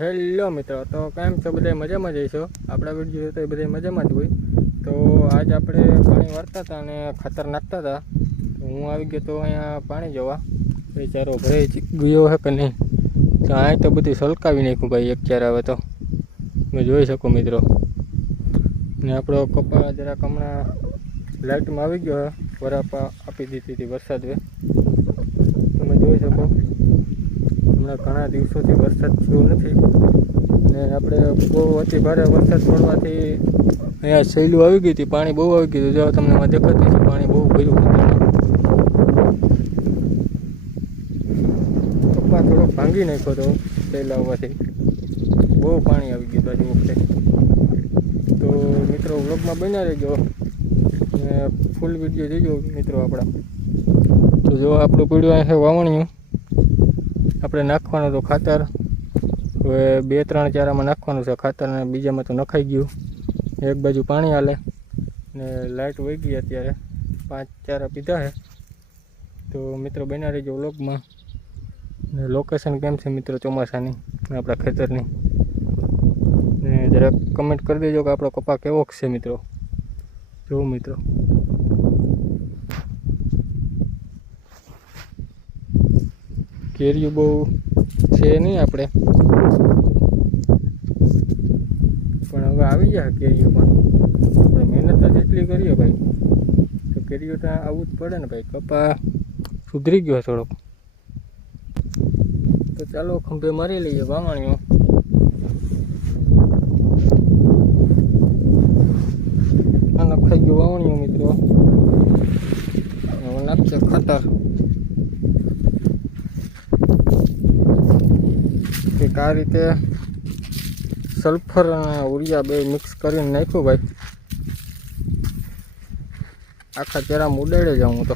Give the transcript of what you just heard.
Hello મિત્રો, તો કેમ છો? બધા મજામાં જઈશું. આપણા વિડીયો તો એ બધા મજામાં જ હોય. તો આજ આપણે પાણી વાળતા હતા અને ખાતર નાખતા હતા. તો હું આવી ગયો તો અહીંયા પાણી જોવા ચારો ભરાઈ ગયો છે કે નહીં. તો આ તો બધું સલકાવી નાખ્યું ભાઈ એક ચાર આવે તો તમે જોઈ શકો મિત્રો. ને આપણો કપા જરાક હમણાં લાઇટમાં આવી ગયો, બરાબર આપી દીધી હતી વરસાદે. તમે જોઈ શકો હમણાં ઘણા દિવસોથી વરસાદ થયો નથી ને આપણે બહુ અતિ ભારે વરસાદ પડવાથી અહીંયા સહેલું આવી ગઈ હતી, પાણી બહુ આવી ગયું. જો તમને એમાં દેખાતું છે પાણી બહુ ભર્યું. કપા થોડોક ભાંગી નાખ્યો હતો સહેલા આવવાથી, બહુ પાણી આવી ગયું પાછી વખતે. તો મિત્રો વ્લોગમાં બન્યા રહેજો ને ફૂલ વિડીયો જોજો મિત્રો આપણા. તો જો આપણું પીડ્યું અહીં છે વાવણિયું, આપણે નાખવાનું તો ખાતર હવે 2-3 ચારામાં નાખવાનું છે ખાતર, અને બીજામાં તો નખાઈ ગયું. એક બાજુ પાણી હાલે ને લાઇટ વહી ગઈ, અત્યારે 5 ચારા પીધા છે. તો મિત્રો બન્યા રહેજો વ્લોગમાં. ને લોકેશન કેમ છે મિત્રો ચોમાસાની આપણા ખેતરની, ને જરાક કમેન્ટ કરી દેજો કે આપણો કપા કેવો છે મિત્રો. જો મિત્રો કેરીઓ બહુ છે નહીં આપણે, પણ હવે આવી જાય કેરીઓ. પણ આપણે મહેનત જ એટલી કરીએ ભાઈ તો કેરીઓ ત્યાં આવવું જ પડે ને ભાઈ. કપા સુધરી ગયો થોડોક. તો ચાલો ખંભે મારી લઈએ વાવણીઓ. આ નખાઈ ગયું વાવણીઓ મિત્રો. હવે નાખશે ખાતર. આ રીતે સલ્ફર અને ઉરિયા બે મિક્સ કરીને નાખ્યું ભાઈ. આખા ચેરામાં ઉડાડે જાઉં તો